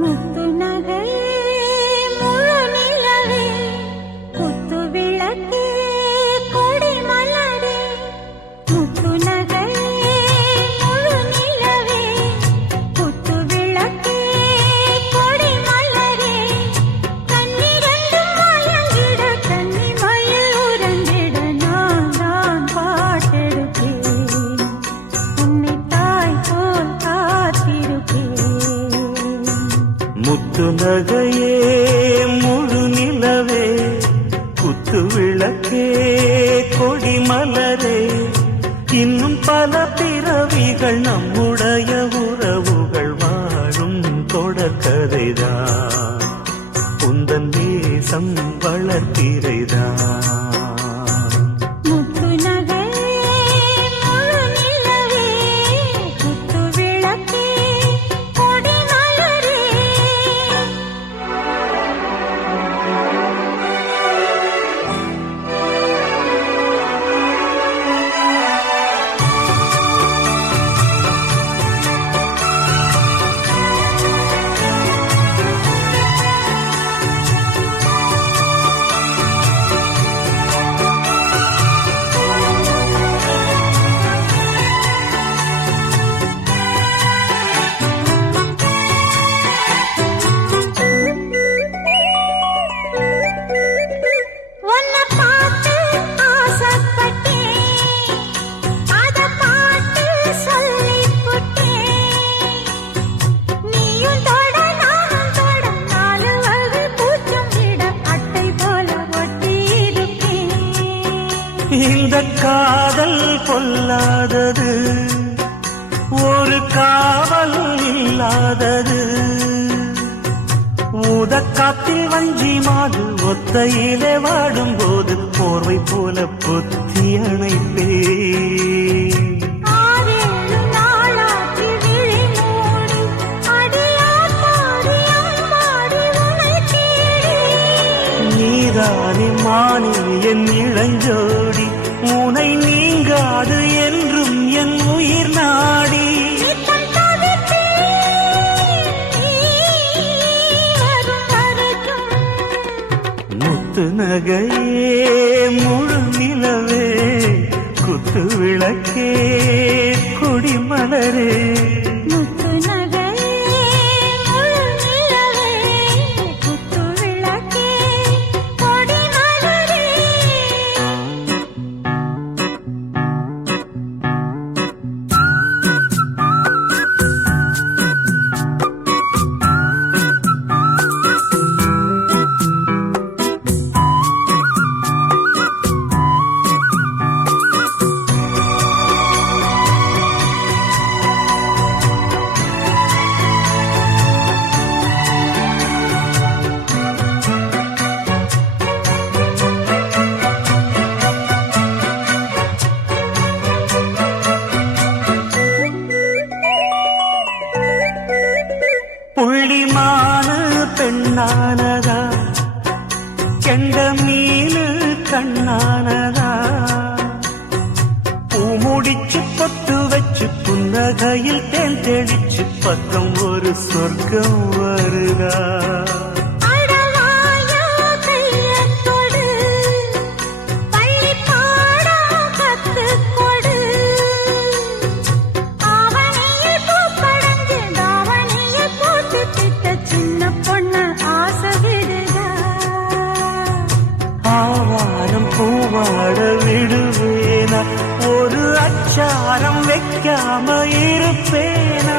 முத்து நகை முத்துநகையே முழு நிலவே குத்து விளக்கே கொடிமலரே இன்னும் பல பிறவிகள் நம்முடைய உறவுகள் வாழும் தொடக்கதைதான் உந்தன் தேசம் வளர்த்திரைதான். காதல் பொல்லாதது. ஒரு காவல் இல்லாதது. ஊதக்காத்தில் வஞ்சி மாது ஒத்தையிலே வாடும்போது போர்வை போல பொத்தி அணைப்பே நீதானே மானி என் இளஞ்சோடி. முனை நீங்காது என்றும் என் உயிர் நாடி. முத்து நகையே முழு நிலவே குத்து விளக்கே குடிமலரே முத்து நகை கண்ணானதா? கெண்ட மீனு கண்ணானதா பூமுடிச்சு பொட்டு வச்சு புன்னகையில் தேன் தெளிச்சு பக்கம் ஒரு சொர்க்கம் வருதா? விடுவேனா வைக்காம இருப்பேனா?